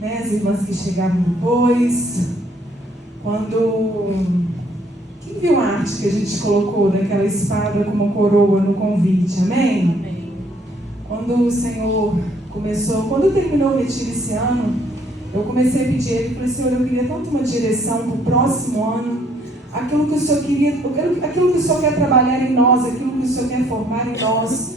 né, as irmãs que chegavam depois. Quem viu a arte que a gente colocou daquela espada com uma coroa no convite, amém? Amém. Quando o Senhor quando terminou o retiro esse ano, eu comecei a pedir a Ele, falei, Senhor, eu queria tanto uma direção para o próximo ano, aquilo que o Senhor quer trabalhar em nós, aquilo que o Senhor quer formar em nós.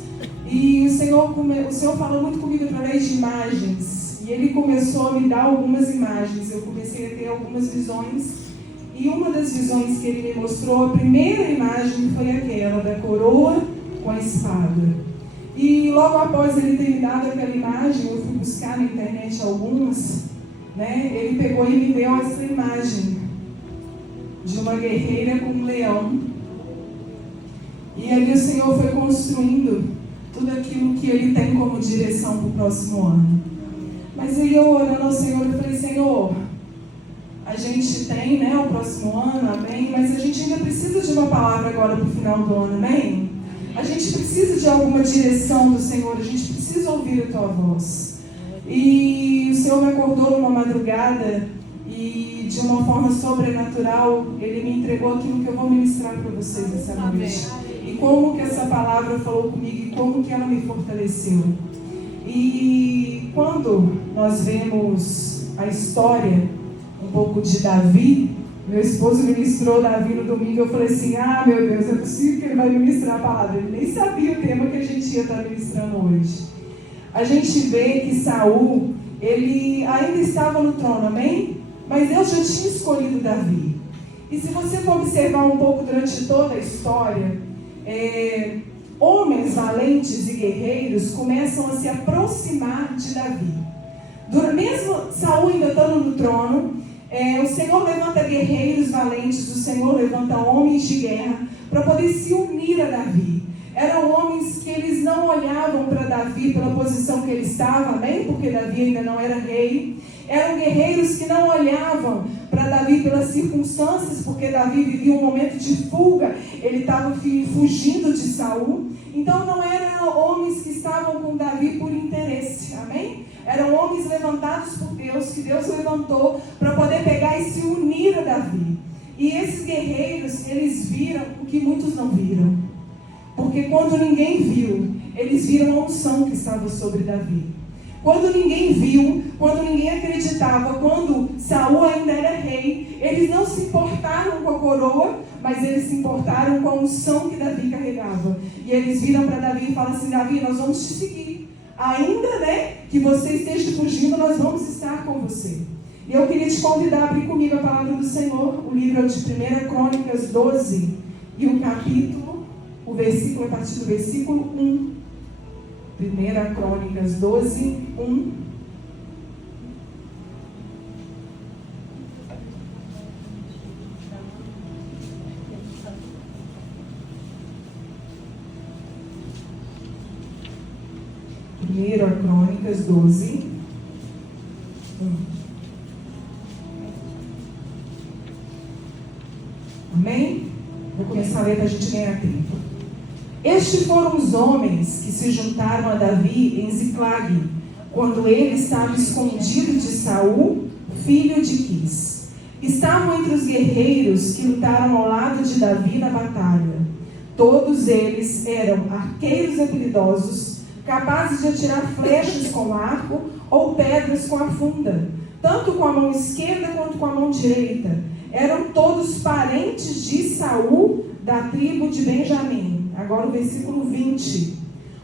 E o Senhor falou muito comigo através de imagens. E Ele começou a me dar algumas imagens. Eu comecei a ter algumas visões. E uma das visões que Ele me mostrou, a primeira imagem foi aquela da coroa com a espada. E logo após Ele ter me dado aquela imagem, eu fui buscar na internet algumas, né? Ele pegou e me deu essa imagem de uma guerreira com um leão. E ali o Senhor foi construindo tudo aquilo que Ele tem como direção para o próximo ano. Mas aí eu orando ao Senhor, eu falei, Senhor, a gente tem, né, o próximo ano, amém? Mas a gente ainda precisa de uma palavra agora para o final do ano, amém? A gente precisa de alguma direção do Senhor, a gente precisa ouvir a Tua voz. E o Senhor me acordou numa madrugada e de uma forma sobrenatural, Ele me entregou aquilo que eu vou ministrar para vocês essa noite. E como que essa palavra falou comigo e como que ela me fortaleceu. E quando nós vemos a história um pouco de Davi, meu esposo ministrou Davi no domingo, eu falei assim, meu Deus, é possível que ele vai ministrar a palavra. Ele nem sabia o tema que a gente ia estar ministrando hoje. A gente vê que Saul, ele ainda estava no trono, amém? Mas Deus já tinha escolhido Davi. E se você for observar um pouco durante toda a história, homens valentes e guerreiros começam a se aproximar de Davi. Mesmo Saul ainda estando no trono, o Senhor levanta guerreiros valentes, o Senhor levanta homens de guerra para poder se unir a Davi. Eram homens que eles não olhavam para Davi pela posição que ele estava, amém? Porque Davi ainda não era rei. Eram guerreiros que não olhavam para Davi pelas circunstâncias, porque Davi vivia um momento de fuga, ele estava fugindo de Saul. Então não eram homens que estavam com Davi por interesse, amém? Eram homens levantados por Deus, que Deus levantou para poder pegar e se unir a Davi. E esses guerreiros, eles viram o que muitos não viram. Porque quando ninguém viu, eles viram a unção que estava sobre Davi. Quando ninguém viu, quando ninguém acreditava, quando Saul ainda era rei, eles não se importaram com a coroa, mas eles se importaram com a unção que Davi carregava. E eles viram para Davi e falaram assim, Davi, nós vamos te seguir. Ainda, né, que você esteja fugindo, nós vamos estar com você. E eu queria te convidar a abrir comigo a palavra do Senhor, o livro de 1 Crônicas 12, e o capítulo, o versículo, a partir do versículo 1. 1 Crônicas 12, 1. Primeira Crônicas 12, 1. Amém? Vou começar a ler para a gente ganhar tempo. Estes foram os homens que se juntaram a Davi em Ziclag, quando ele estava escondido de Saul, filho de Quis. Estavam entre os guerreiros que lutaram ao lado de Davi na batalha. Todos eles eram arqueiros habilidosos, capazes de atirar flechas com arco ou pedras com a funda, tanto com a mão esquerda quanto com a mão direita. Eram todos parentes de Saul, da tribo de Benjamim. Agora o versículo 20.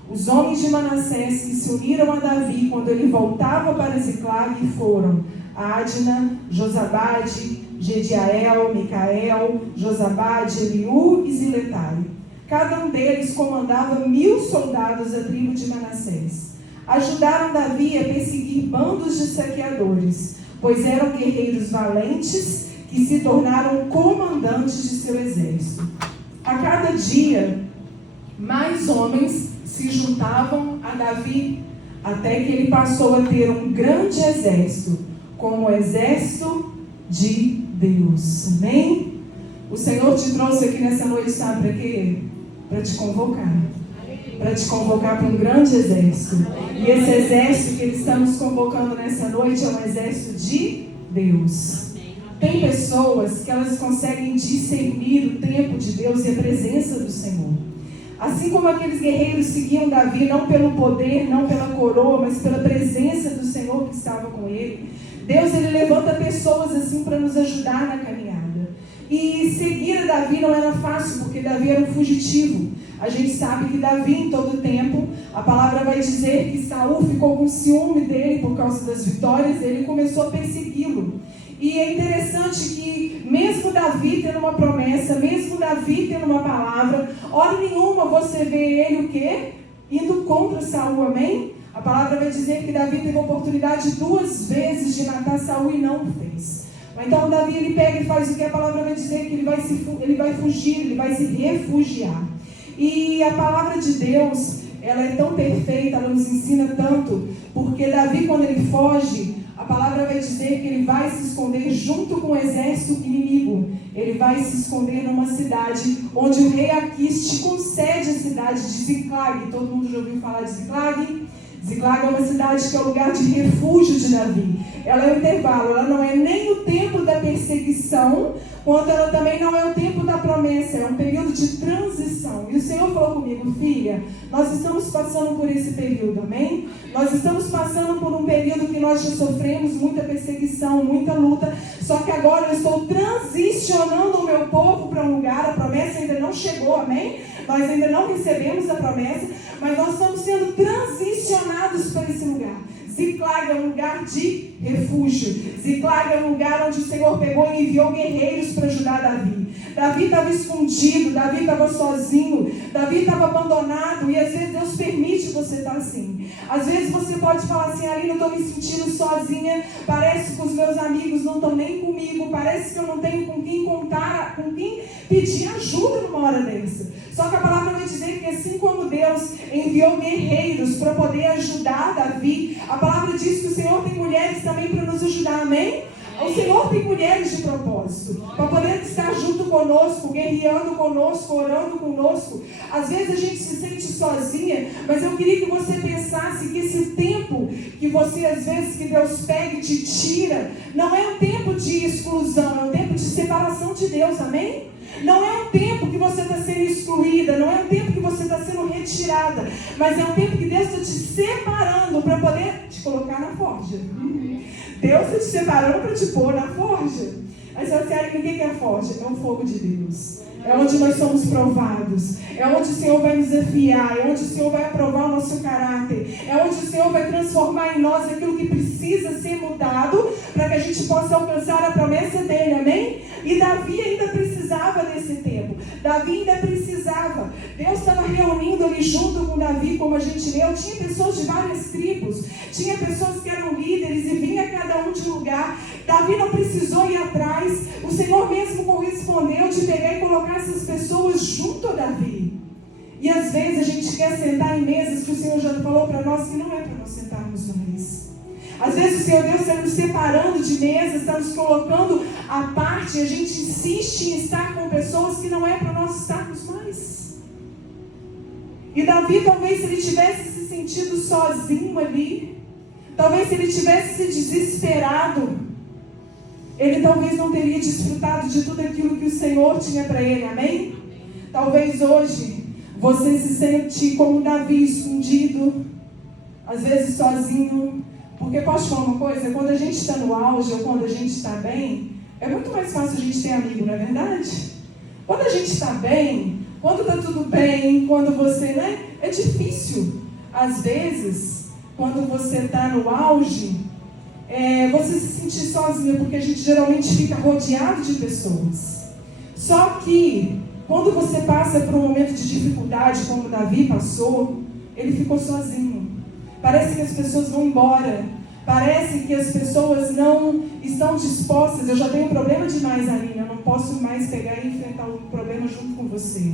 Os homens de Manassés que se uniram a Davi quando ele voltava para Ziclag foram Adna, Josabade, Gediael, Micael, Josabade, Eliú e Ziletai. Cada um deles comandava 1000 soldados da tribo de Manassés. Ajudaram Davi a perseguir bandos de saqueadores, pois eram guerreiros valentes que se tornaram comandantes de seu exército. A cada dia, mais homens se juntavam a Davi, até que ele passou a ter um grande exército, como o exército de Deus. Amém? O Senhor te trouxe aqui nessa noite, sabe para quê? Para te convocar. para te convocar para um grande exército. E esse exército que Ele está nos convocando nessa noite é um exército de Deus. Tem pessoas que elas conseguem discernir o tempo de Deus e a presença do Senhor. Assim como aqueles guerreiros seguiam Davi, não pelo poder, não pela coroa, mas pela presença do Senhor que estava com ele. Deus, Ele levanta pessoas assim para nos ajudar na caminhada. E seguir a Davi não era fácil, porque Davi era um fugitivo. A gente sabe que Davi, em todo tempo, a palavra vai dizer que Saul ficou com ciúme dele por causa das vitórias dele e começou a persegui-lo. E é interessante que, mesmo Davi tendo uma promessa, mesmo Davi tendo uma palavra, hora nenhuma você vê ele o quê? Indo contra Saul, amém? A palavra vai dizer que Davi teve a oportunidade 2 vezes de matar Saul e não fez. Então Davi, ele pega e faz o que a palavra vai dizer, que ele vai fugir, ele vai se refugiar. E a palavra de Deus, ela é tão perfeita, ela nos ensina tanto, porque Davi, quando ele foge, a palavra vai dizer que ele vai se esconder junto com o exército inimigo. Ele vai se esconder numa cidade onde o rei Aquis te concede a cidade de Ziclag. Todo mundo já ouviu falar de Ziclag? Ziclag é uma cidade que é o lugar de refúgio de Davi. Ela é o intervalo, ela não é nem o tempo da perseguição, quanto ela também não é o tempo da promessa, é um período de transição. E o Senhor falou comigo, filha, nós estamos passando por esse período, amém? Nós estamos passando por um período que nós já sofremos muita perseguição, muita luta, só que agora eu estou transicionando o meu povo para um lugar, a promessa ainda não chegou, amém? Nós ainda não recebemos a promessa, mas nós estamos sendo transicionados para esse lugar. Ziclag é um lugar de refúgio. Ziclag é um lugar onde o Senhor pegou e enviou guerreiros para ajudar Davi. Davi estava escondido, Davi estava sozinho, Davi estava abandonado. E às vezes Deus permite você estar assim. Às vezes você pode falar assim, ali não estou me sentindo sozinha, parece que os meus amigos não estão nem comigo, parece que eu não tenho com quem contar, com quem pedir ajuda numa hora dessa. Só que a palavra vai dizer que assim como Deus enviou guerreiros para poder ajudar Davi, a palavra diz que o Senhor tem mulheres também para nos ajudar, amém? O Senhor tem mulheres de propósito, para poder estar junto conosco, guerreando conosco, orando conosco. Às vezes a gente se sente sozinha, mas eu queria que você pensasse que esse tempo que você, às vezes, que Deus pega e te tira, não é um tempo de exclusão, é um tempo de separação de Deus, amém? Não é um tempo que você está sendo excluída, não é um tempo que você está sendo retirada, mas é um tempo que Deus está te separando para poder te colocar na forja. Deus está te separando para te pôr na forja. Aí você vai dizer, o que é a forja? É o fogo de Deus. É onde nós somos provados. É onde o Senhor vai nos desafiar. É onde o Senhor vai aprovar o nosso caráter. É onde o Senhor vai transformar em nós aquilo que precisa ser mudado para que a gente possa alcançar a promessa dele. Amém? E Davi ainda precisava desse tempo. Davi ainda precisava. Deus estava reunindo ali junto com Davi, como a gente leu. Tinha pessoas de várias tribos. Tinha pessoas que eram líderes e vinha cada um de um lugar. Davi não precisou ir atrás. O Senhor mesmo correspondeu de pegar e colocar essas pessoas junto a Davi. E às vezes a gente quer sentar em mesas que o Senhor já falou para nós que não é para nós sentarmos mais. Às vezes o Senhor Deus está nos separando de mesas, está nos colocando à parte, e a gente insiste em estar com pessoas que não é para nós estarmos mais. E Davi, talvez se ele tivesse se sentido sozinho ali, talvez se ele tivesse se desesperado, ele talvez não teria desfrutado de tudo aquilo que o Senhor tinha para ele, amém? Talvez hoje você se sente como Davi, escondido, às vezes sozinho. Porque posso te falar uma coisa? Quando a gente está no auge ou quando a gente está bem, é muito mais fácil a gente ter amigo, não é verdade? Quando a gente está bem, quando está tudo bem, quando você, né? É difícil. Às vezes, quando você está no auge, você se sentir sozinho, porque a gente geralmente fica rodeado de pessoas. Só que, quando você passa por um momento de dificuldade, como Davi passou, ele ficou sozinho. Parece que as pessoas vão embora. Parece que as pessoas não estão dispostas. Eu já tenho problema demais, Aline. Eu não posso mais pegar e enfrentar o problema junto com você.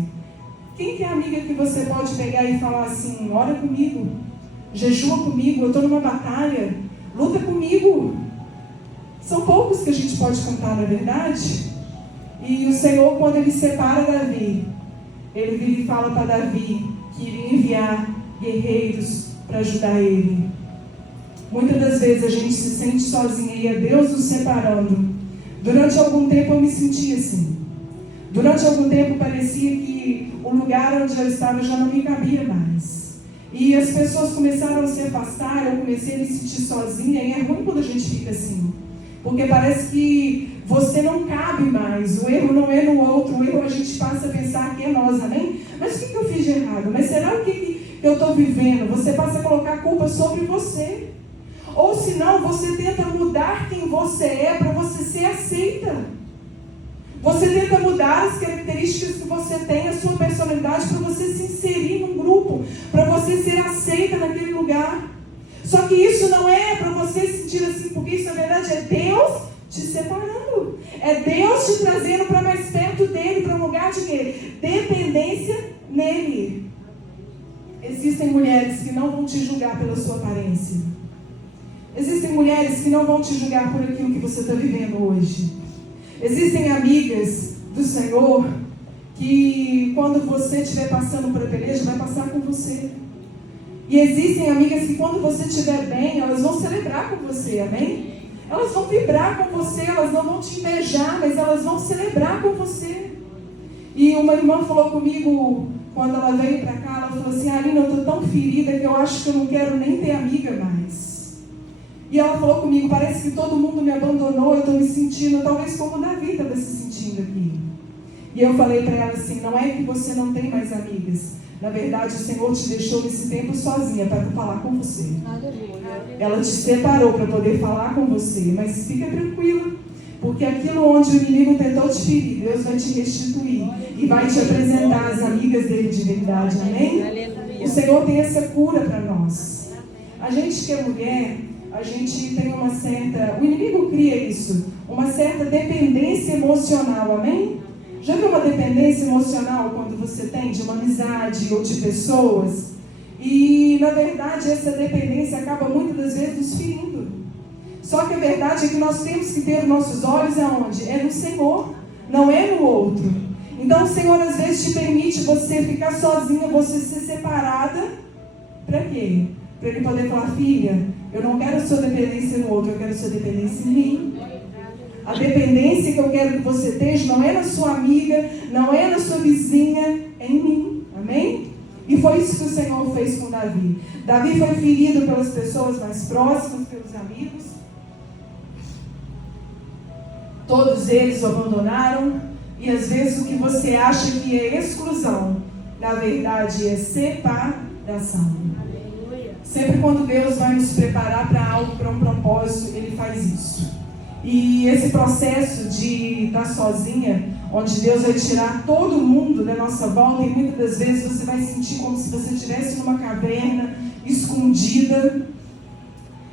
Quem que é amiga que você pode pegar e falar assim, ora comigo, jejua comigo, eu estou numa batalha, luta comigo? São poucos que a gente pode contar, na verdade. E o Senhor, quando ele separa Davi, ele vira e fala para Davi, que iria enviar guerreiros para ajudar ele. Muitas das vezes a gente se sente sozinha e é Deus nos separando. Durante algum tempo eu me sentia assim. Durante algum tempo parecia que o lugar onde eu estava já não me cabia mais. E as pessoas começaram a se afastar, eu comecei a me sentir sozinha, e é ruim quando a gente fica assim. Porque parece que você não cabe mais, o erro não é no outro, o erro a gente passa a pensar que é nós, amém? Mas o que eu fiz de errado? Mas será o que eu estou vivendo? Você passa a colocar a culpa sobre você. Ou senão, você tenta mudar quem você é para você ser aceita. Você tenta mudar as características que você tem, a sua personalidade, para você se inserir num grupo, para você ser aceita naquele lugar. Só que isso não é para você se sentir assim, porque isso na verdade é Deus te separando. É Deus te trazendo para mais perto dele, para um lugar de quê? Dependência nele. Existem mulheres que não vão te julgar pela sua aparência. Existem mulheres que não vão te julgar por aquilo que você está vivendo hoje. Existem amigas do Senhor que quando você estiver passando por a peleja, vai passar com você. E existem amigas que quando você estiver bem, elas vão celebrar com você, amém? Elas vão vibrar com você, elas não vão te invejar, mas elas vão celebrar com você. E uma irmã falou comigo, quando ela veio para cá, ela falou assim: Aline, eu estou tão ferida que eu acho que eu não quero nem ter amiga mais. E ela falou comigo, parece que todo mundo me abandonou, eu estou me sentindo, talvez como Davi estava se sentindo aqui. E eu falei para ela assim, não é que você não tem mais amigas. Na verdade, o Senhor te deixou nesse tempo sozinha para falar com você. Ela te separou para poder falar com você, mas fica tranquila, porque aquilo onde o inimigo tentou te ferir, Deus vai te restituir e vai te apresentar as amigas dele de verdade, amém? O Senhor tem essa cura para nós. A gente que é mulher, a gente tem uma certa, o inimigo cria isso, uma certa dependência emocional, amém? Já viu uma dependência emocional quando você tem de uma amizade ou de pessoas? E na verdade essa dependência acaba muitas das vezes nos ferindo. Só que a verdade é que nós temos que ter os nossos olhos aonde? É no Senhor, não é no outro. Então o Senhor às vezes te permite você ficar sozinha, você ser separada, para quê? Para Ele poder falar, filha, eu não quero a sua dependência no outro, eu quero a sua dependência em mim. A dependência que eu quero que você esteja não é na sua amiga, não é na sua vizinha, é em mim. Amém? E foi isso que o Senhor fez com Davi. Davi foi ferido pelas pessoas mais próximas, pelos amigos. Todos eles o abandonaram. E às vezes o que você acha que é exclusão, na verdade é separação. Sempre quando Deus vai nos preparar para algo, para um propósito, Ele faz isso. E esse processo de estar sozinha, onde Deus vai tirar todo mundo da nossa volta, e muitas das vezes você vai sentir como se você estivesse numa caverna, escondida.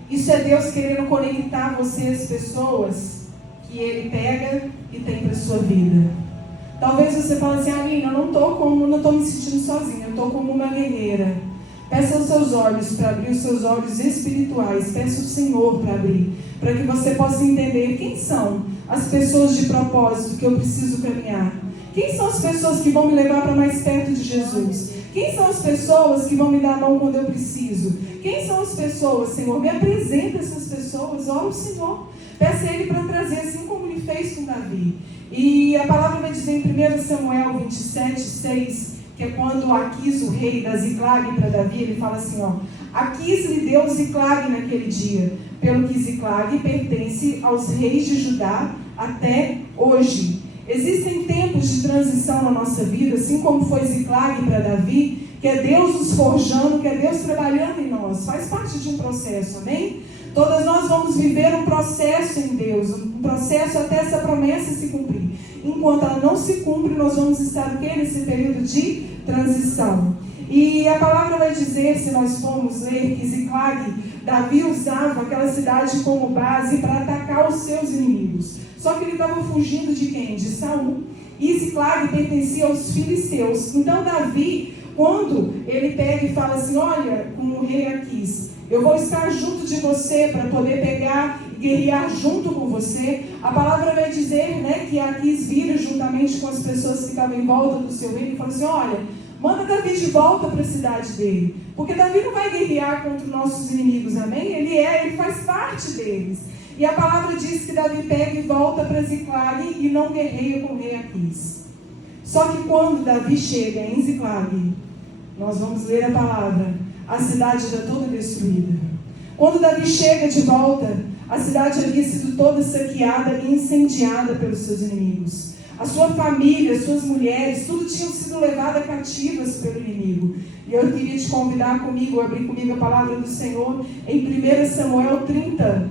Isso é Deus querendo conectar você às pessoas que Ele pega e tem para a sua vida. Talvez você fale assim, Aline, eu não estou me sentindo sozinha, eu estou como uma guerreira. Peça os seus olhos para abrir, os seus olhos espirituais. Peça o Senhor para abrir, para que você possa entender quem são as pessoas de propósito que eu preciso caminhar. Quem são as pessoas que vão me levar para mais perto de Jesus? Quem são as pessoas que vão me dar a mão quando eu preciso? Quem são as pessoas, Senhor? Me apresenta essas pessoas, ora o Senhor. Peça a Ele para trazer, assim como Ele fez com Davi. E a palavra vai dizer em 1 Samuel 27, 6... que é quando Aquis, o rei, dá Ziclague para Davi, ele fala assim, ó, Aquis lhe deu Ziclague naquele dia, pelo que Ziclague pertence aos reis de Judá até hoje. Existem tempos de transição na nossa vida, assim como foi Ziclague para Davi, que é Deus nos forjando, que é Deus trabalhando em nós, faz parte de um processo, amém? Todas nós vamos viver um processo em Deus, um processo até essa promessa se cumprir. Enquanto ela não se cumpre, nós vamos estar nesse período de transição. E a palavra vai dizer, se nós formos ler, que Ziclague, Davi usava aquela cidade como base para atacar os seus inimigos. Só que ele estava fugindo de quem? De Saul. E Ziclague pertencia aos filisteus. Então Davi, quando ele pega e fala assim, olha, como o rei Aquis, eu vou estar junto de você para poder pegar e guerrear junto com você. A palavra vai dizer, né, que Aquis vira juntamente com as pessoas que estavam em volta do seu reino e fala assim, olha, Manda Davi de volta para a cidade dele. Porque Davi não vai guerrear contra os nossos inimigos, amém? Ele faz parte deles. E a palavra diz que Davi pega e volta para Ziclag e não guerreia com o rei Aquis. Só que quando Davi chega em Ziclag, nós vamos ler a palavra, a cidade já toda destruída. Quando Davi chega de volta, a cidade havia sido toda saqueada e incendiada pelos seus inimigos. A sua família, as suas mulheres, tudo tinham sido levado cativas pelo inimigo. E eu queria te convidar comigo, abrir comigo a palavra do Senhor em 1 Samuel 30,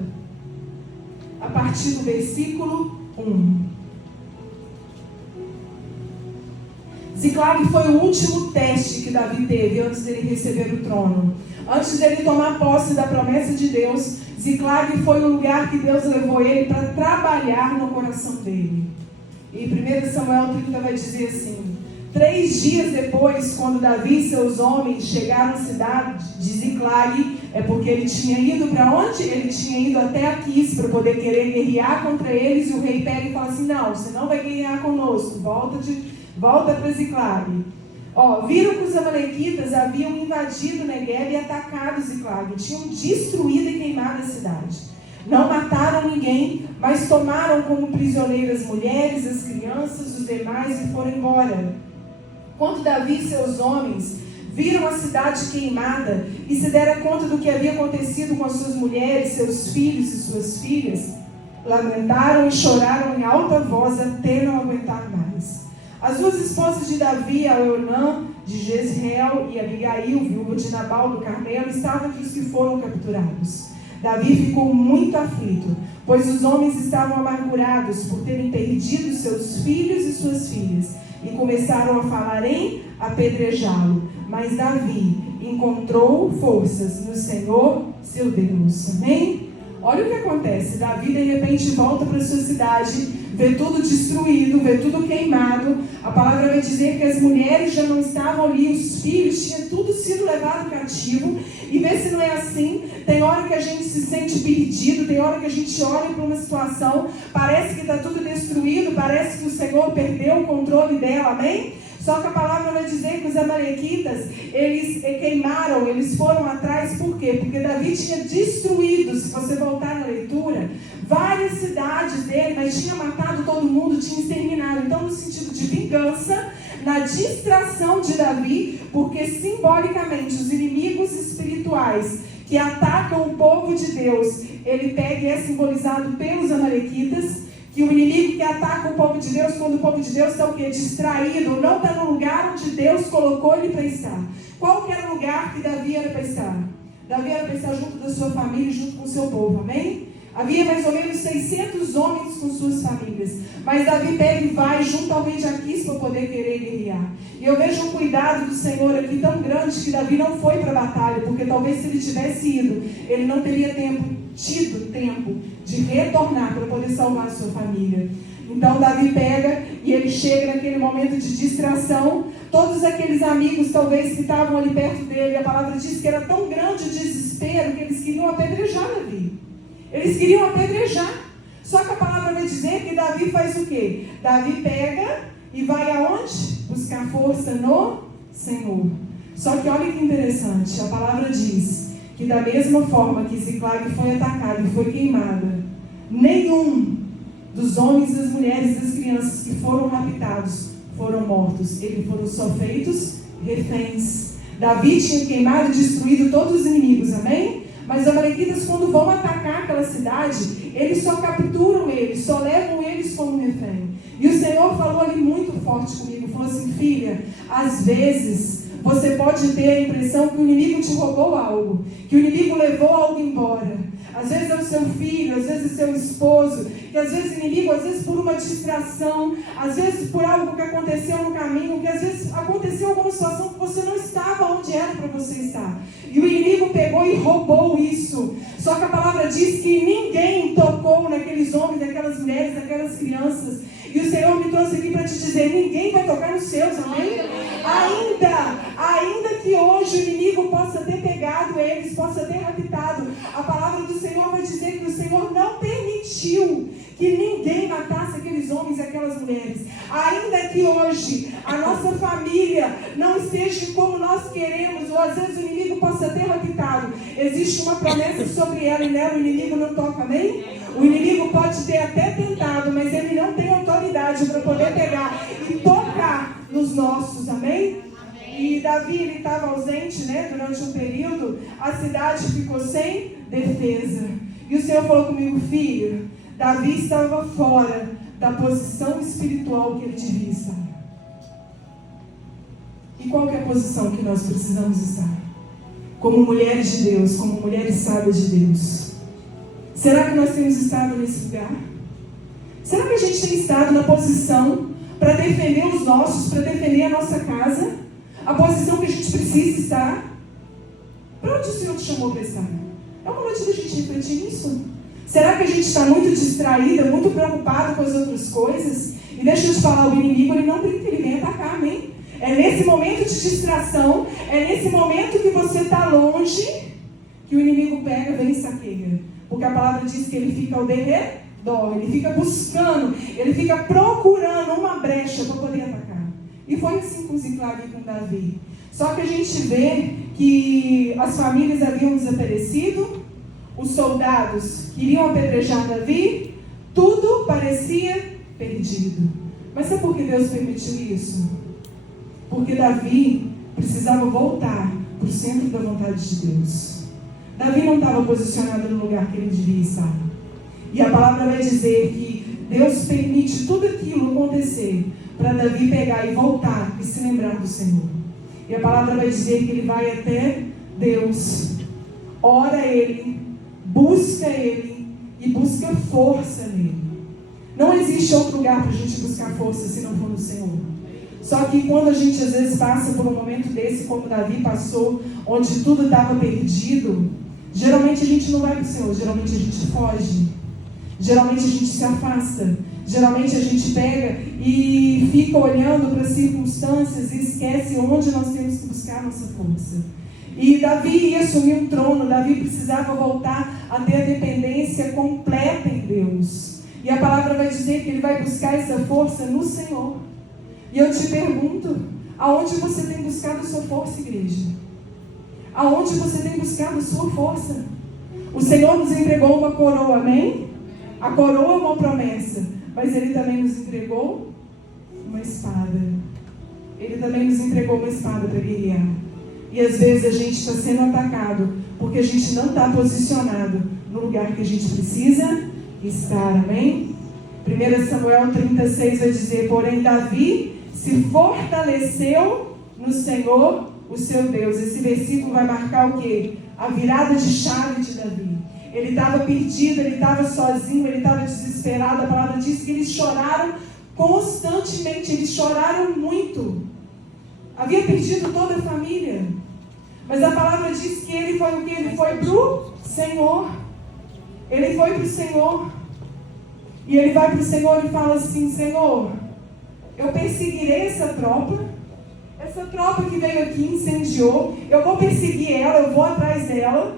a partir do versículo 1. Ziclag foi o último teste que Davi teve antes dele receber o trono. Antes dele tomar posse da promessa de Deus, Ziclag foi o lugar que Deus levou ele para trabalhar no coração dele. E 1 Samuel 30 vai dizer assim: 3 dias depois, quando Davi e seus homens chegaram à cidade de Ziclag, é porque ele tinha ido para onde? Ele tinha ido até Aquis para poder querer guerrear contra eles, e o rei pega e fala assim: não, você não vai guerrear conosco, volta para Ziclag. Viram que os amalequitas haviam invadido Negueb e atacado Ziclag, tinham destruído e queimado a cidade. Não mataram ninguém, mas tomaram como prisioneiras as mulheres, as crianças, os demais e foram embora. Quando Davi e seus homens viram a cidade queimada e se deram conta do que havia acontecido com as suas mulheres, seus filhos e suas filhas, lamentaram e choraram em alta voz até não aguentar mais. As duas esposas de Davi, Aeonã de Jezreel e Abigail, viúva de Nabal do Carmelo, estavam entre os que foram capturados. Davi ficou muito aflito, pois os homens estavam amargurados por terem perdido seus filhos e suas filhas, e começaram a falar em apedrejá-lo. Mas Davi encontrou forças no Senhor, seu Deus. Amém? Olha o que acontece. Davi, de repente, volta para sua cidade, vê tudo destruído, vê tudo queimado. A palavra vai dizer que as mulheres já não estavam ali, os filhos, tinha tudo sido levado cativo. E vê se não é assim. Tem hora que a gente se sente perdido, tem hora que a gente olha para uma situação, parece que está tudo destruído, parece que o Senhor perdeu o controle dela, amém? Só que a palavra vai dizer que os amalequitas, eles queimaram, eles foram atrás, por quê? Porque Davi tinha destruído, se você voltar na leitura, várias cidades dele, mas tinha matado todo mundo, tinha exterminado. Então, no sentido de vingança, na distração de Davi, porque simbolicamente os inimigos espirituais que atacam o povo de Deus, ele pega e é simbolizado pelos amalequitas. Que o inimigo que ataca o povo de Deus, quando o povo de Deus está o quê? Distraído, não está no lugar onde Deus colocou ele para estar. Qual que era o lugar que Davi era para estar? Davi era para estar junto da sua família, junto com o seu povo, amém? Havia mais ou menos 600 homens com suas famílias. Mas Davi pega e vai junto ao rei de Aquis para poder querer guerrear. E eu vejo um cuidado do Senhor aqui tão grande que Davi não foi para a batalha, porque talvez se ele tivesse ido, ele não teria tido tempo de retornar para poder salvar a sua família. Então Davi pega e ele chega naquele momento de distração. Todos aqueles amigos talvez que estavam ali perto dele, a palavra diz que era tão grande o desespero que eles queriam apedrejar Davi. Eles queriam apedrejar. Só que a palavra vai dizer que Davi faz o quê? Davi pega e vai aonde? Buscar força no Senhor. Só que olha que interessante, a palavra diz que da mesma forma que Ziclag foi atacada e foi queimada, nenhum dos homens, das mulheres e das crianças que foram raptados foram mortos. Eles foram só feitos reféns. Davi tinha queimado e destruído todos os inimigos, amém? Mas os amalequitas, quando vão atacar aquela cidade, eles só capturam eles, só levam eles como refém. E o Senhor falou ali muito forte comigo, falou assim: filha, às vezes você pode ter a impressão que o inimigo te roubou algo, que o inimigo levou algo embora. Às vezes é o seu filho, às vezes é o seu esposo, que às vezes o inimigo, às vezes por uma distração, às vezes por algo que aconteceu no caminho, que às vezes aconteceu alguma situação que você não estava onde era para você estar. E o inimigo pegou e roubou isso. Só que a palavra diz que ninguém tocou naqueles homens, naquelas mulheres, naquelas crianças. E o Senhor me trouxe aqui para te dizer: ninguém vai tocar nos seus, amém? Ainda que hoje o inimigo possa ter pegado eles, possa ter raptado, a palavra do Senhor vai dizer que o Senhor não permitiu que ninguém matasse aqueles homens e aquelas mulheres. Ainda que hoje a nossa família não esteja como nós queremos, ou às vezes o inimigo possa ter raptado, existe uma promessa sobre ela e nela o inimigo não toca, amém? O inimigo pode ter até tentado, mas ele não tem autoridade para poder pegar e tocar nos nossos, amém? E Davi, ele estava ausente, né, durante um período, a cidade ficou sem defesa. E o Senhor falou comigo, filho, Davi estava fora da posição espiritual que ele devia estar. E qual que é a posição que nós precisamos estar? Como mulheres de Deus, como mulheres sábias de Deus. Será que nós temos estado nesse lugar? Será que a gente tem estado na posição para defender os nossos, para defender a nossa casa? A posição que a gente precisa estar? Para onde o Senhor te chamou para estar? É uma noite da gente refletir nisso. Será que a gente está muito distraída, muito preocupado com as outras coisas? E deixa eu te falar, o inimigo ele não brinca, ele vem atacar, amém? É nesse momento de distração, é nesse momento que você está longe, que o inimigo pega, vem e saqueia. Porque a palavra diz que ele fica ao derredor, ele fica buscando, ele fica procurando uma brecha para poder atacar. E foi assim com Ziclag e com Davi. Só que a gente vê que as famílias haviam desaparecido, os soldados queriam apedrejar Davi, tudo parecia perdido. Mas sabe por que Deus permitiu isso? Porque Davi precisava voltar para o centro da vontade de Deus. Davi não estava posicionado no lugar que ele devia estar. E a palavra vai dizer que Deus permite tudo aquilo acontecer para Davi pegar e voltar e se lembrar do Senhor. E a palavra vai dizer que ele vai até Deus, ora Ele, busca Ele e busca força nele. Não existe outro lugar para a gente buscar força se não for no Senhor. Só que quando a gente às vezes passa por um momento desse, como Davi passou, onde tudo estava perdido, geralmente a gente não vai para o Senhor, geralmente a gente foge. Geralmente a gente se afasta. Geralmente a gente pega e fica olhando para as circunstâncias e esquece onde nós temos que buscar nossa força. E Davi ia assumir um trono, Davi precisava voltar a ter a dependência completa em Deus. E a palavra vai dizer que ele vai buscar essa força no Senhor. E eu te pergunto, aonde você tem buscado a sua força, igreja? Aonde você tem buscado a sua força? O Senhor nos entregou uma coroa, amém? A coroa é uma promessa, mas Ele também nos entregou uma espada. Ele também nos entregou uma espada para guerrear. E às vezes a gente está sendo atacado porque a gente não está posicionado no lugar que a gente precisa estar, amém? 1 Samuel 36 vai dizer, porém Davi se fortaleceu no Senhor, o seu Deus. Esse versículo vai marcar o quê? A virada de chave de Davi. Ele estava perdido, ele estava sozinho, ele estava desesperado. A palavra diz que eles choraram constantemente, eles choraram muito. Havia perdido toda a família. Mas a palavra diz que ele foi o quê? Ele foi para o Senhor. Ele foi para o Senhor. E ele vai para o Senhor e fala assim, Senhor, eu perseguirei essa tropa que veio aqui e incendiou, eu vou perseguir ela, eu vou atrás dela.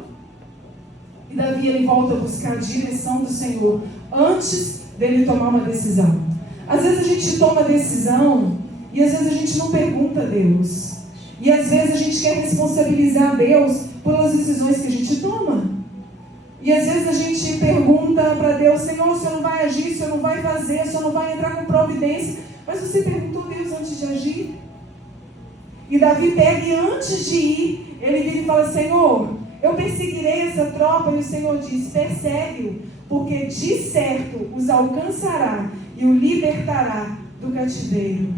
E Davi, ele volta a buscar a direção do Senhor antes dele tomar uma decisão. Às vezes a gente toma decisão e às vezes a gente não pergunta a Deus. E às vezes a gente quer responsabilizar a Deus pelas decisões que a gente toma. E às vezes a gente pergunta para Deus, Senhor, o Senhor não vai agir, o Senhor não vai fazer, o Senhor não vai entrar com providência. Mas você perguntou a Deus antes de agir? E Davi pega e antes de ir, ele vira e fala, Senhor, eu perseguirei essa tropa. E o Senhor diz, persegue-o, porque de certo os alcançará e o libertará do cativeiro.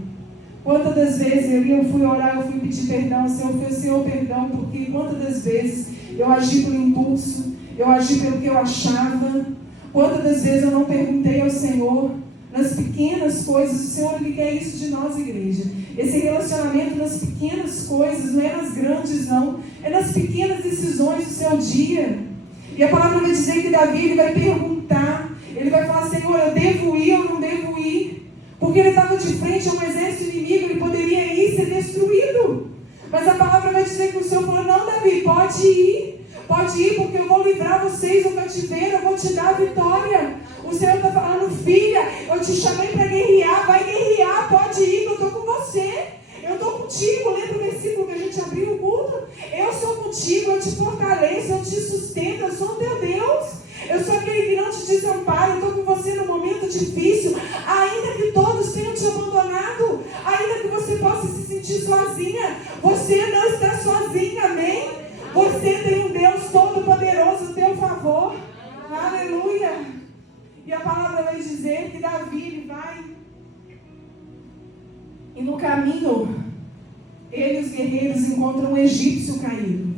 Quantas das vezes eu fui orar, eu fui pedir perdão, Senhor, perdão, porque quantas das vezes eu agi por impulso, eu agi pelo que eu achava. Quantas das vezes eu não perguntei ao Senhor, nas pequenas coisas, o Senhor, Ele quer isso de nós, igreja. Esse relacionamento nas pequenas coisas, não é nas grandes não, é nas pequenas decisões do seu dia. E a palavra vai dizer que Davi, ele vai perguntar, ele vai falar, Senhor, eu devo ir ou não devo ir? Porque ele estava de frente a um exército inimigo, ele poderia ir e ser destruído. Mas a palavra vai dizer que o Senhor falou, não, Davi, pode ir porque eu vou livrar vocês do cativeiro, eu vou te dar a vitória. O Senhor está falando, filha, eu te chamei para guerrear, vai guerrear, pode ir, que eu estou com você. Eu estou contigo, lembra o versículo que a gente abriu o culto? Eu sou contigo, eu te fortaleço, eu te sustento, eu sou o teu Deus. Eu sou aquele que não te desampara, eu estou com você no momento difícil. Ainda que todos tenham te abandonado, ainda que você possa se sentir sozinha, você não está sozinha, amém? Você tem um Deus todo-poderoso a teu favor. Aleluia! E a palavra vai dizer que Davi, ele vai... E no caminho, ele e os guerreiros encontram um egípcio caído.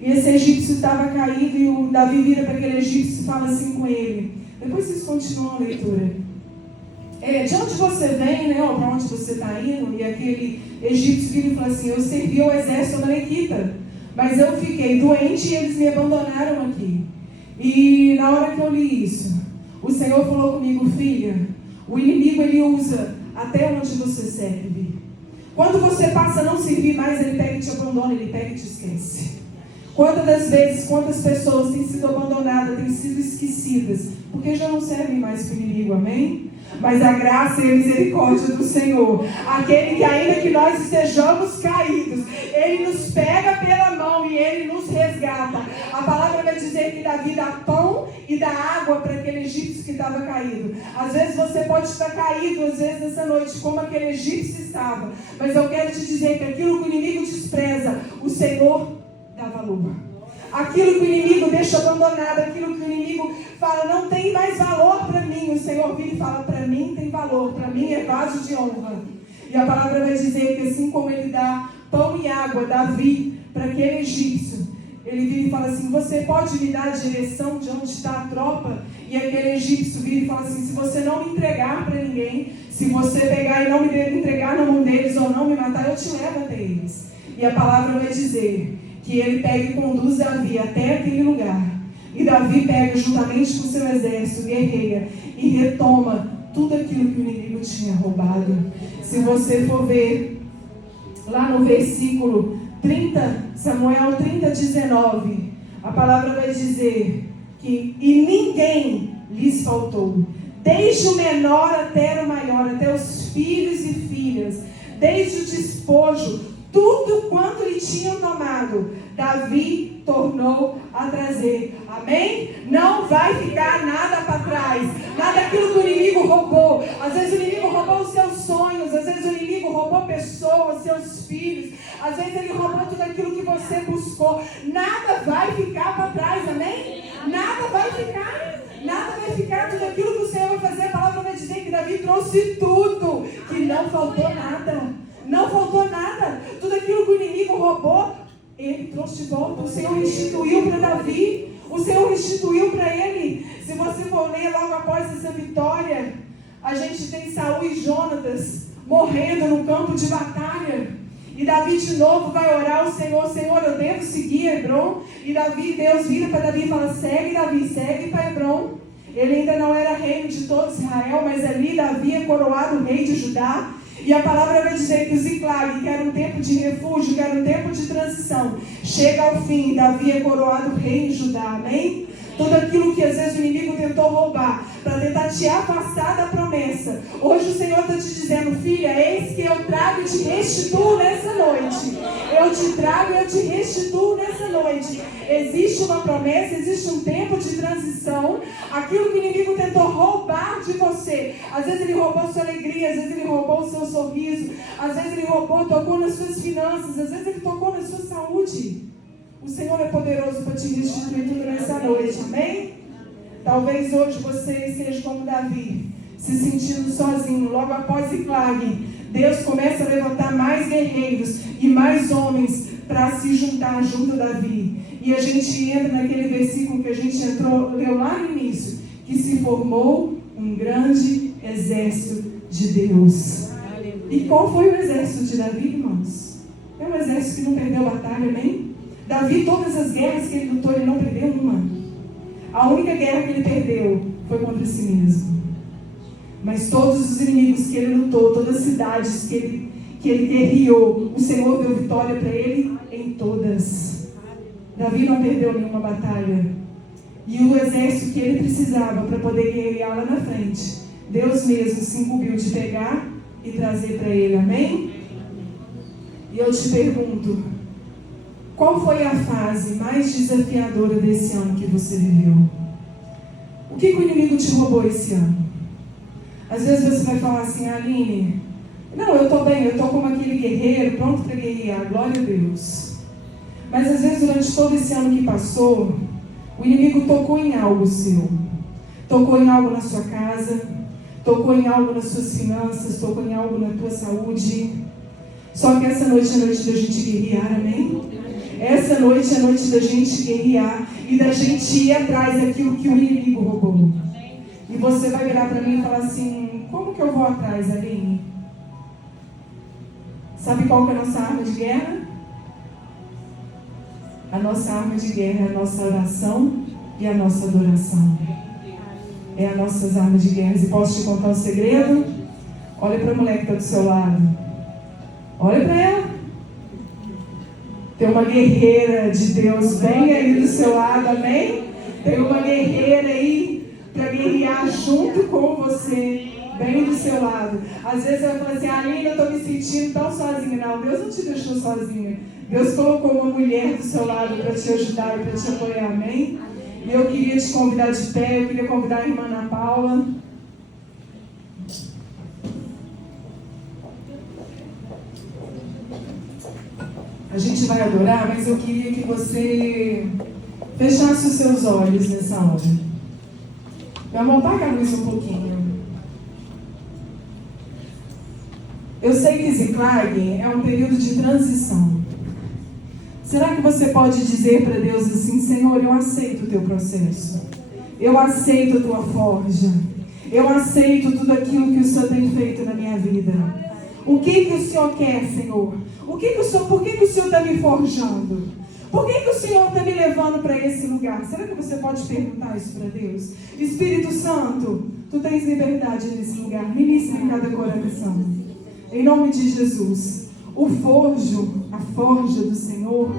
E esse egípcio estava caído e o Davi vira para aquele egípcio e fala assim com ele. Depois vocês continuam a leitura. De onde você vem, né? Ou para onde você está indo? E aquele egípcio vira e fala assim, eu servi ao exército amalequita, mas eu fiquei doente e eles me abandonaram aqui. E na hora que eu li isso, o Senhor falou comigo, filha, o inimigo ele usa até onde você serve. Quando você passa a não servir mais, ele pega e te abandona, ele pega e te esquece. Quantas das vezes, quantas pessoas têm sido abandonadas, têm sido esquecidas, porque já não servem mais para o inimigo, amém? Mas a graça e a misericórdia do Senhor, aquele que ainda que nós estejamos caídos, ele nos pega pela mão e ele nos resgata. A palavra vai dizer que Davi dá pão e dá água para aquele egípcio que estava caído. Às vezes você pode estar caído, às vezes nessa noite, como aquele egípcio estava. Mas eu quero te dizer que aquilo que o inimigo despreza, o Senhor dá valor. Aquilo que o inimigo deixa abandonado, aquilo que o inimigo fala, não tem mais valor para mim. O Senhor vira e fala, para mim tem valor, para mim é vaso de honra. E a palavra vai dizer que assim como ele dá pão e água, Davi, para aquele egípcio, ele vira e fala assim, você pode me dar a direção de onde está a tropa? E aquele egípcio vira e fala assim, se você não me entregar para ninguém, se você pegar e não me entregar na mão deles ou não me matar, eu te levo até eles. E a palavra vai dizer que ele pega e conduz Davi até aquele lugar. E Davi pega juntamente com o seu exército, guerreia, e retoma tudo aquilo que o inimigo tinha roubado. Se você for ver lá no versículo 30, Samuel 30, 19, a palavra vai dizer que e ninguém lhes faltou, desde o menor até o maior, até os filhos e filhas, desde o despojo, tudo quanto lhe tinham tomado, Davi tornou a trazer. Amém? Não vai ficar nada para trás. Nada daquilo que o inimigo roubou. Às vezes o inimigo roubou os seus sonhos. Às vezes o inimigo roubou pessoas, seus filhos. Às vezes ele roubou tudo aquilo que você buscou. Nada vai ficar para trás. Amém? Nada vai ficar. Nada vai ficar. Tudo aquilo que o Senhor vai fazer, a palavra vai dizer que Davi trouxe tudo. Que não faltou nada. Não faltou nada. Tudo aquilo que o inimigo roubou, ele trouxe de volta. O Senhor restituiu para Davi. O Senhor restituiu para ele. Se você for ler logo após essa vitória, a gente tem Saul e Jonatas morrendo no campo de batalha. E Davi de novo vai orar ao Senhor. Senhor, eu devo seguir Hebron? E Deus vira para Davi e fala, segue Davi, segue para Hebron. Ele ainda não era reino de todo Israel, mas ali Davi é coroado rei de Judá. E a palavra vai dizer que o Ziclag, que era um tempo de refúgio, que era um tempo de transição, chega ao fim. Davi é coroado rei em Judá, amém? Tudo aquilo que às vezes o inimigo tentou roubar, para tentar te afastar da promessa, hoje o Senhor está te dizendo, filha, eis que eu trago e te restituo nessa noite. Eu te trago e eu te restituo nessa noite. Existe uma promessa, existe um tempo de transição. Aquilo que o inimigo tentou roubar de você, às vezes ele roubou sua alegria, às vezes ele roubou o seu sorriso, às vezes ele roubou, tocou nas suas finanças, às vezes ele tocou na sua saúde. O Senhor é poderoso para te restituir tudo nessa noite, amém? Talvez hoje você seja como Davi, se sentindo sozinho. Logo após Ziclag, Deus começa a levantar mais guerreiros e mais homens para se juntar junto a Davi. E a gente entra naquele versículo que a gente leu lá no início, que se formou um grande exército de Deus. E qual foi o exército de Davi, irmãos? É um exército que não perdeu batalha, amém? Davi, todas as guerras que ele lutou, ele não perdeu uma. A única guerra que ele perdeu foi contra si mesmo. Mas todos os inimigos que ele lutou, todas as cidades que ele guerreou, o Senhor deu vitória para ele em todas. Davi não perdeu nenhuma batalha. E o exército que ele precisava para poder guerrear lá na frente Deus mesmo se incumbiu de pegar e trazer para ele, amém? E eu te pergunto, qual foi a fase mais desafiadora desse ano que você viveu? O que o inimigo te roubou esse ano? Às vezes você vai falar assim, Aline, não, eu estou bem, eu estou como aquele guerreiro, pronto para guerrear, glória a Deus. Mas às vezes durante todo esse ano que passou, o inimigo tocou em algo seu. Tocou em algo na sua casa, tocou em algo nas suas finanças, tocou em algo na tua saúde. Só que essa noite é a noite da gente guerrear, amém? Essa noite é a noite da gente guerrear e da gente ir atrás daquilo que o inimigo roubou. E você vai virar para mim e falar assim, como que eu vou atrás, Aline? Sabe qual que é a nossa arma de guerra? A nossa arma de guerra é a nossa oração e a nossa adoração. É as nossas armas de guerra. E posso te contar um segredo? Olha para a mulher que está do seu lado. Olha para ela. Tem uma guerreira de Deus bem aí do seu lado, amém? Tem uma guerreira aí para guerrear junto com você, bem do seu lado. Às vezes ela fala assim, Aline, eu estou me sentindo tão sozinha. Não, Deus não te deixou sozinha. Deus colocou uma mulher do seu lado para te ajudar e para te apoiar, amém? E eu queria te convidar de pé, eu queria convidar a irmã Ana Paula. A gente vai adorar, mas eu queria que você fechasse os seus olhos nessa hora. Meu amor, apaga a luz um pouquinho. Eu sei que Ziklag é um período de transição. Será que você pode dizer para Deus assim, Senhor, eu aceito o teu processo. Eu aceito a tua forja. Eu aceito tudo aquilo que o Senhor tem feito na minha vida. O que o Senhor quer, Senhor? Por que o Senhor está me forjando? Por que o Senhor está me levando para esse lugar? Será que você pode perguntar isso para Deus? Espírito Santo, tu tens liberdade nesse lugar. Ministra em cada coração. Em nome de Jesus. O forjo, a forja do Senhor,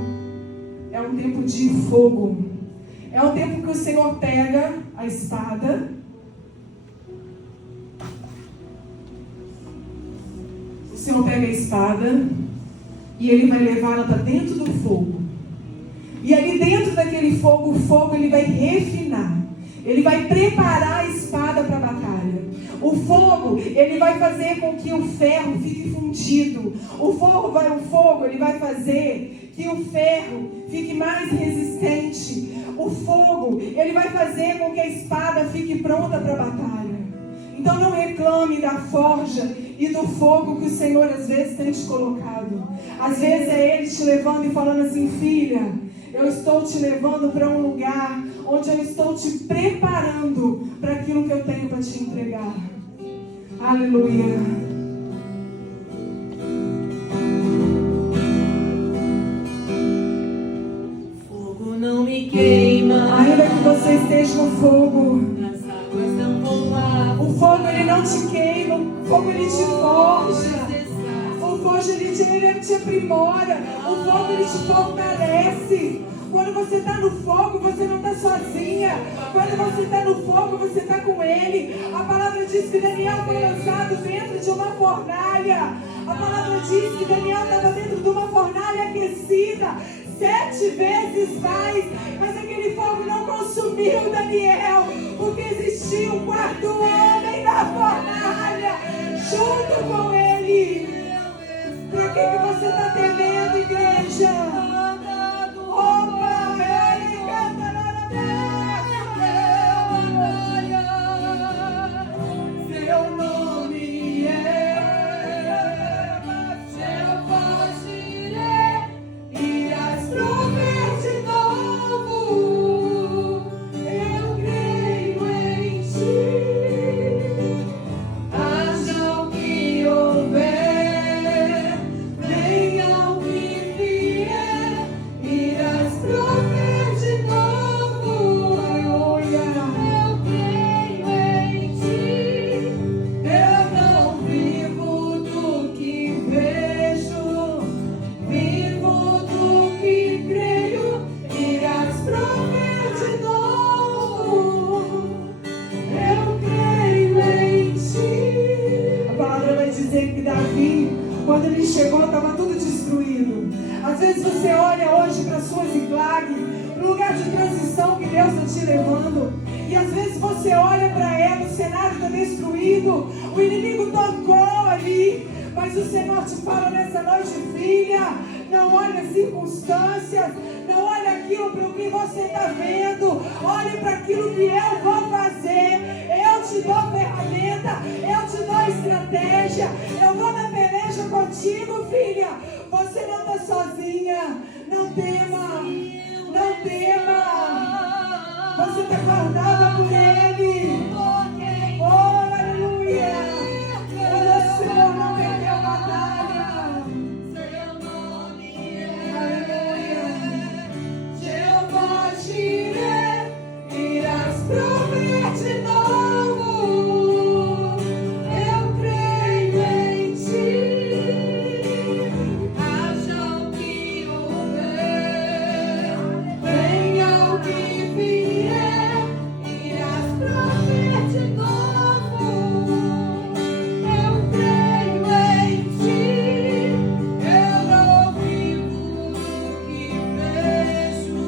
é um tempo de fogo. É um tempo que o Senhor pega a espada. O Senhor pega a espada e Ele vai levá-la para dentro do fogo. E ali dentro daquele fogo, o fogo Ele vai refinar. Ele vai preparar a espada para a batalha. O fogo, ele vai fazer com que o ferro fique fundido. O fogo, ele vai fazer que o ferro fique mais resistente. O fogo, ele vai fazer com que a espada fique pronta para a batalha. Então não reclame da forja e do fogo que o Senhor às vezes tem te colocado. Às vezes é Ele te levando e falando assim, filha, eu estou te levando para um lugar onde eu estou te preparando para aquilo que eu tenho para te entregar. Aleluia. Fogo não me queima. Ainda que você esteja no fogo, As águas não vão lá. o fogo ele não te queima, o fogo ele te forja. O fogo ele te aprimora. O fogo ele te fortalece. Quando você está no fogo, você não está sozinha. Quando você está no fogo, você está com Ele. A palavra diz que Daniel foi lançado dentro de uma fornalha. A palavra diz que Daniel estava dentro de uma fornalha aquecida 7 vezes mais. Mas aquele fogo não consumiu Daniel, porque existia um quarto homem na fornalha, junto com ele. Para que você está temendo, igreja? Haja o que houver, venha dizer que Davi, quando ele chegou, estava tudo destruído. Às vezes você olha hoje para a sua Ziklag, no lugar de transição que Deus está te levando, e às vezes você olha para ela, o cenário está destruído, o inimigo tocou ali, mas o Senhor te fala nessa noite: filha, não olhe as circunstâncias, não olhe aquilo para o que você está vendo, olhe para aquilo que eu vou fazer. Eu te dou ferramenta, eu te dou estratégia, eu vou na peleja contigo, filha. Você não está sozinha, não tema, não tema. Você está guardada por Ele. Oh, aleluia. O Senhor não perdeu a batalha. Aleluia. Jeová Jireh, irás prover de novo. Eu creio em ti. Haja o que houver, venha o que vier, irás prover de novo. Eu creio em ti. Eu não vivo do que vejo,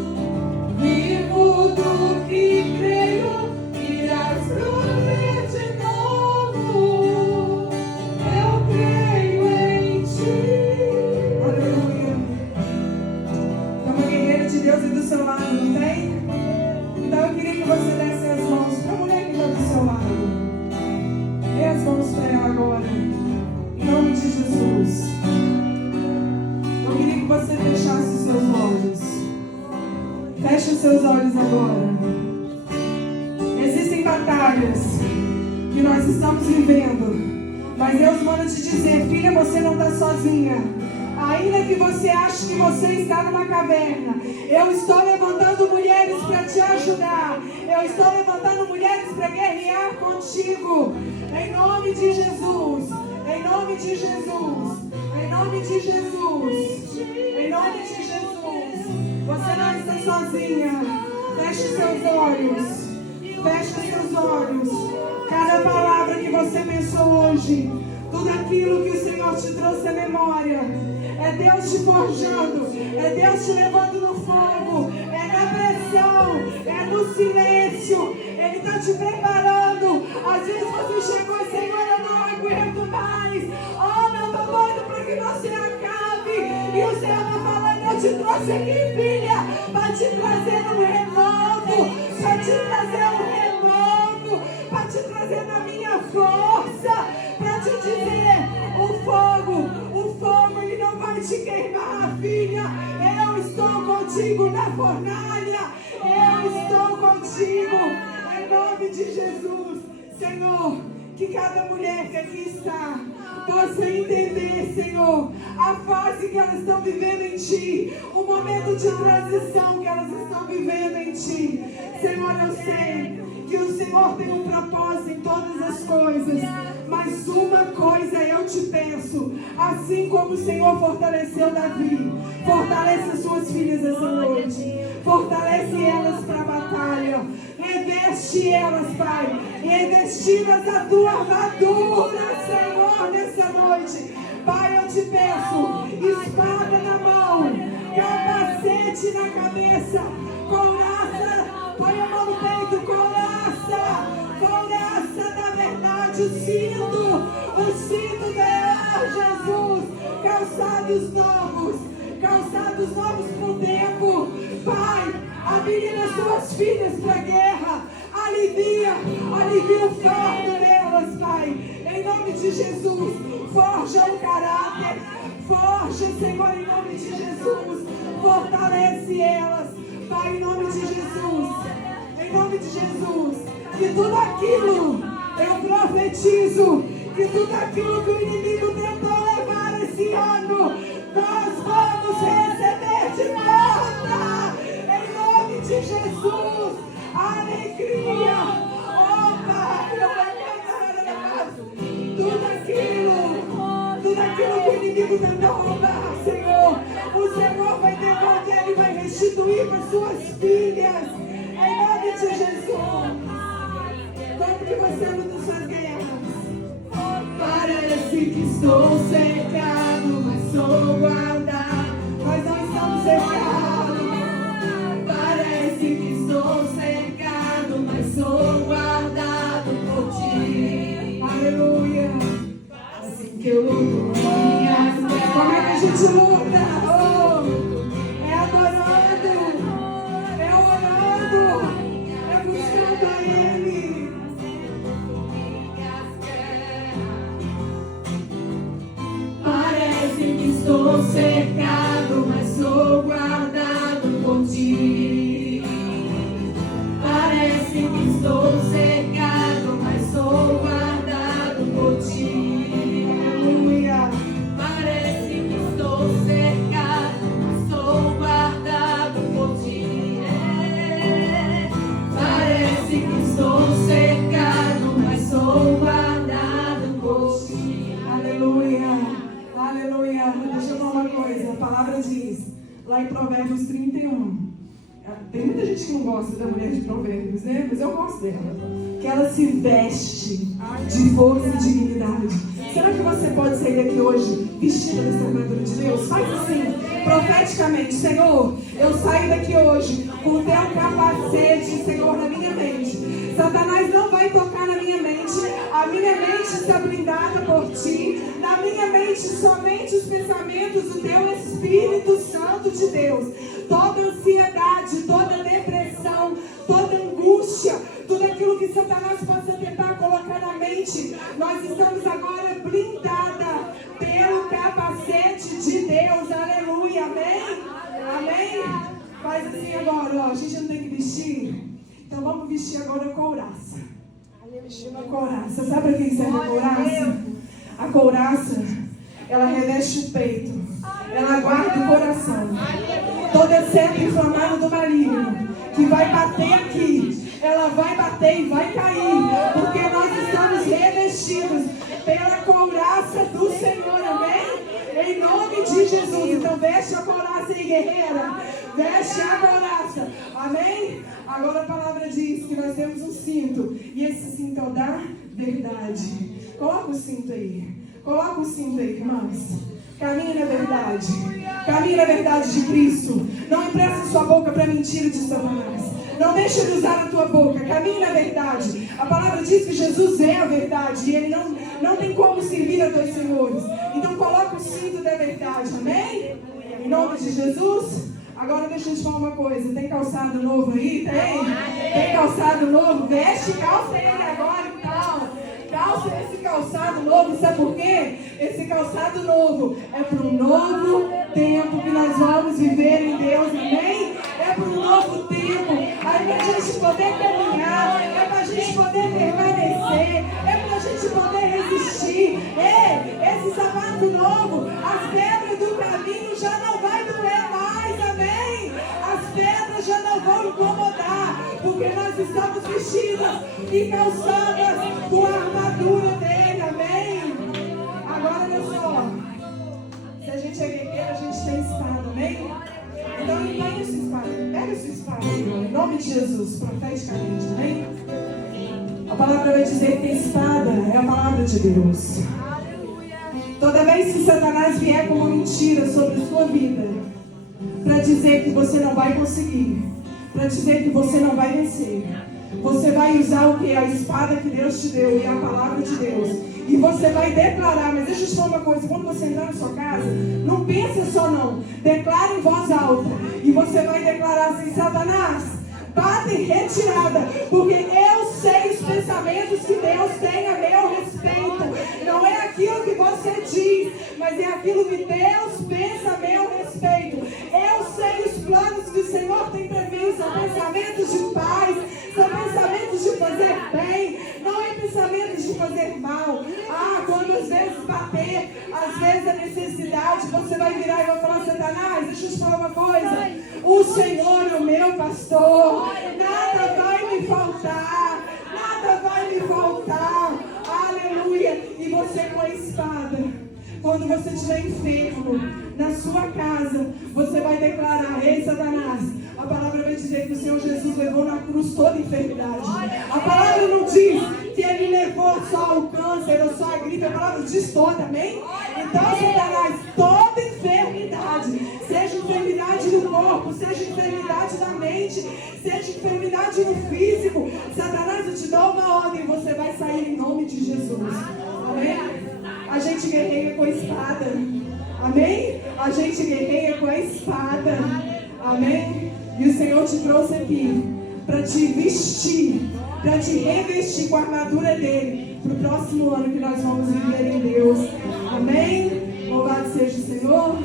vivo do que creio, irás prover de novo. Eu creio em ti. Aleluia. Tem uma guerreira de Deus aí do seu lado, não tem? Então eu queria que você desse as mãos para a mulher que está do seu lado. Dê as mãos para ela agora, em nome de Jesus. Eu queria que você fechasse os seus olhos. Feche os seus olhos agora. Existem batalhas que nós estamos vivendo, mas Deus manda te dizer: filha, você não está sozinha. Ainda que você ache que você está numa caverna, eu estou levantando mulheres para te ajudar. Eu estou levantando mulheres para guerrear contigo. Em nome de Jesus. Em nome de Jesus. Em nome de Jesus. Em nome de Jesus. Você não está sozinha. Feche seus olhos. Feche seus olhos. Cada palavra que você pensou hoje, tudo aquilo que o Senhor te trouxe à memória, é Deus te forjando, é Deus te levando no fogo, é na pressão, é no silêncio. Ele está te preparando. Às vezes você chegou e: Senhor, eu não aguento mais. Oh, não estou doido para que você acabe. E o Senhor está falando: eu te trouxe aqui, filha, para te trazer um renovo, para te trazer um renovo, para te trazer na minha força, para te dizer: o fogo, ele não vai te queimar, filha. Eu estou contigo na fornalha. Eu estou contigo. Em nome de Jesus. Senhor, que cada mulher que aqui está possa entender, Senhor, a fase que elas estão vivendo em Ti, o momento de transição que elas estão vivendo em Ti. Senhor, eu sei que o Senhor tem um propósito em todas as coisas, mas uma coisa eu te peço: assim como o Senhor fortaleceu Davi, fortalece as suas filhas essa noite, fortalece elas para a batalha, reveste elas, Pai, revestidas da tua armadura, Senhor, nessa noite. Pai, eu te peço: espada na mão, capacete na cabeça, couraça, põe a mão no peito, couraça da verdade, o cinto de Jesus, calçados novos pro tempo. Pai, habilita as suas filhas para a guerra, alivia o fardo delas, Pai, em nome de Jesus. Forja o caráter, forja, Senhor, em nome de Jesus, fortalece elas, Pai, em nome de Jesus, em nome de Jesus. Que tudo aquilo, eu profetizo, que tudo aquilo que o inimigo tentou levar esse ano, nós vamos receber de volta, em nome de Jesus. Alegria, oh Pai, tudo aquilo que o inimigo tentou roubar, Senhor, o Senhor vai devolver e vai restituir para suas filhas, em nome de Jesus. Como que você luta suas guerras? Parece que estou cercado, mas sou guardado. Nós não estamos cercados. Parece que estou cercado, mas sou guardado por ti. Aleluia. Assim que eu luto minhas guerras. Como é que a gente luta? É adorando, é orando, é buscando a Ele. Parece que estou cercado, mas sou guardado por ti. Parece que estou cercado, mas sou guardado por ti. Aleluia. Parece que estou cercado, mas sou guardado por ti. Parece que estou cercado, mas sou guardado por ti. Aleluia. Aleluia. Deixa eu falar uma coisa. A palavra diz, lá em Provérbios 31. Tem muita gente que não gosta da mulher de Provérbios, né? Mas eu gosto dela. Que ela se veste de força e dignidade. Será que você pode sair daqui hoje vestida dessa armadura de Deus? Faz assim, profeticamente. Senhor, eu saio daqui hoje com o teu capacete, Senhor, na minha mente. Satanás não vai tocar na minha mente. A minha mente está blindada por ti. Na minha mente somente os pensamentos do teu Espírito Santo de Deus. Toda ansiedade, toda depressão, toda angústia, tudo aquilo que Satanás possa tentar colocar na mente, nós estamos agora blindada pelo capacete de Deus. Aleluia, amém? Amém? Faz assim agora, ó, a gente não tem que vestir, então vamos vestir agora a couraça. Vestir a couraça. Sabe para quem serve a couraça? A couraça, ela reveste o peito, ela guarda o coração. Toda seta inflamada do maligno que vai bater aqui, ela vai bater e vai cair, porque nós estamos revestidos pela couraça do Senhor, amém? Em nome de Jesus. Então veste a couraça aí, guerreira, veste a couraça, amém? Agora a palavra diz que nós temos um cinto, e esse cinto é o da verdade. Coloca o cinto aí, coloca o cinto aí, irmãos. Caminhe na verdade. Caminhe na verdade de Cristo. Não empreste sua boca para mentira de Satanás. Não deixe de usar a tua boca. Caminhe na verdade. A palavra diz que Jesus é a verdade. E Ele não tem como servir a dois senhores. Então coloca o cinto da verdade. Amém? Em nome de Jesus. Agora deixa eu te falar uma coisa. Tem calçado novo aí? Tem calçado novo? Veste, calça ele agora então. Calça esse calçado novo, sabe por quê? Esse calçado novo é para um novo tempo que nós vamos viver em Deus, amém? É para um novo tempo, é para a gente poder caminhar, é para a gente poder permanecer, é para a gente poder resistir. Esse sapato novo, as pedras do caminho já não vai doer mais, amém? As pedras já não vão incomodar, porque nós estamos vestidas e calçadas com a armadura dele, amém? Agora olha só, se a gente é guerreiro, a gente tem espada, amém? Então pega essa espada, em nome de Jesus, profeticamente, amém? A palavra vai dizer que a espada é a palavra de Deus. Toda vez que Satanás vier com uma mentira sobre a sua vida, para dizer que você não vai conseguir, para dizer que você não vai vencer, você vai usar o que? A espada que Deus te deu e a palavra de Deus. E você vai declarar, mas deixa eu te falar uma coisa, quando você entrar na sua casa, não pensa só não, declara em voz alta. E você vai declarar assim: Satanás, bata em retirada, porque eu sei os pensamentos que Deus tem a meu respeito. Não é aquilo que você diz, mas é aquilo que Deus pensa a meu respeito. Eu sei os planos que o Senhor tem para mim, são pensamentos de paz, são pensamentos de fazer bem, não é pensamentos de fazer mal. Quando às vezes bater, às vezes a necessidade, você vai virar e vai falar: Satanás, deixa eu te falar uma coisa, o Senhor é o meu pastor, nada vai me faltar, nada vai me faltar, aleluia. E você com a espada, quando você estiver enfermo na sua casa, você vai declarar: ei, Satanás, a palavra vai dizer que o Senhor Jesus levou na cruz toda a enfermidade. A palavra não diz que Ele levou só só o câncer, ou só a gripe, a palavra diz toda, amém? Então, Satanás, toda enfermidade, seja enfermidade do corpo, seja enfermidade da mente, seja enfermidade no físico, Satanás, eu te dou uma ordem, você vai sair em nome de Jesus, amém? A gente guerreia com a espada, amém? A gente guerreia com a espada, amém? E o Senhor te trouxe aqui para te vestir, para te revestir com a armadura dele para o próximo ano que nós vamos viver em Deus, amém? Louvado seja o Senhor,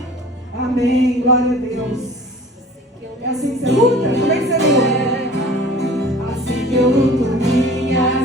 amém, glória a Deus. É assim que você luta? Como é que você luta? Assim que eu luto minha